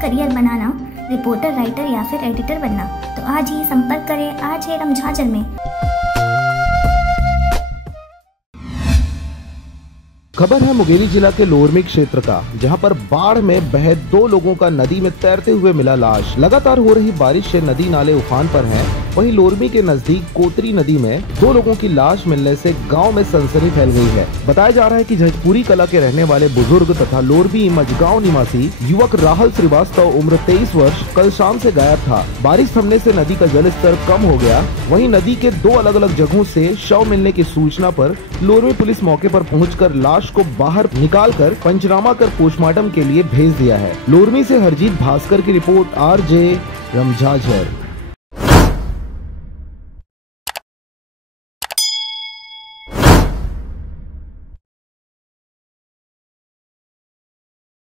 Career बनाना, reporter, writer या फिर editor बनना, तो आज ही संपर्क करें आज है रमझाझर में। खबर है मुंगेली जिला के लोरमी क्षेत्र का, जहां पर बाढ़ में बहे 2 लोगों का नदी में तैरते हुए मिला लाश। लगातार हो रही बारिश से नदी नाले उफान पर हैं। वहीं लोरमी के नजदीक कोतरी नदी में 2 लोगों की लाश मिलने से गांव में सनसनी फैल गई है। बताया जा रहा है कि झजपुरी कला के रहने वाले बुजुर्ग तथा लोरमी मजगांव निवासी युवक राहुल श्रीवास्तव उम्र 23 वर्ष कल शाम से गायब था। बारिश थमने से नदी का जल स्तर कम हो गया। वहीं नदी के 2 अलग अलग जगहों से शव मिलने की सूचना पर लोरमी पुलिस मौके पर पहुंचकर लाश को बाहर निकालकर पंचनामा कर पोस्टमार्टम के लिए भेज दिया है। लोरमी से हरजीत भास्कर की रिपोर्ट, RJ रमझाझर।